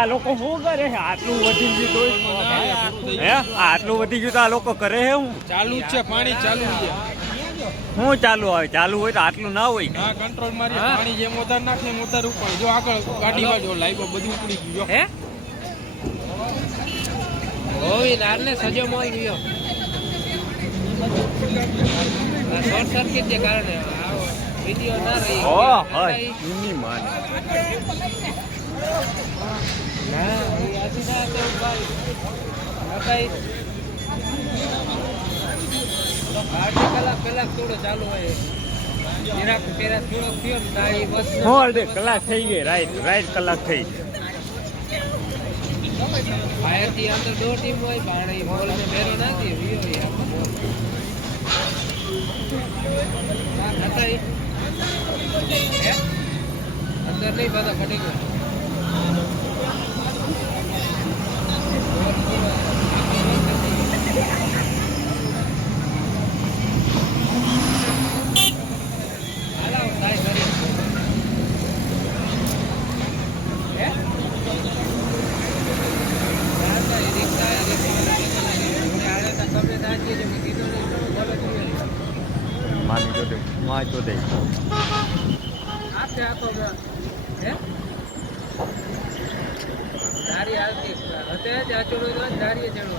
આ લોકો શું કરે છે? આટલું વધી ગયું તો હે આટલું વધી ગયું તો આ લોકો કરે છે હું? ચાલુ જ છે, પાણી ચાલુ છે. શું ચાલુ આવે? ચાલુ હોય તો આટલું ના હોય. હા, કંટ્રોલ મારી પાણી જેમ વધારે નાખે એમ વધારે ઉપર. જો આગળ ગાડી બાજુ લાઈવ બધું ઉપડી ગયું. હે ઓય નારને સજો મોલ ગયો આ શોર્ટ સર્કિટ કે કારણે આવો વિડિયો ના રહી ઓ હા ની માન ના એ આજી ના તો ભાઈ નકાઈ તો 8 કલાક પહેલા થોડો ચાલુ હોય જરાક પેરા થોડો થયો ને તાઈ બસ હોલ્ડ કલાક થઈ ગઈ. રાઈટ કલાક થઈ. ફાયર થી અંદર 2 ટીમ હોય પાણી મોલ ને મેરો નાખી વિયો યાર ના નકાઈ હે અંદર નહીં બધા પડી ગયો માં તો દે આખે આખો હે દારી આવતી હતે જ આચોડો તો દારીએ ચડવો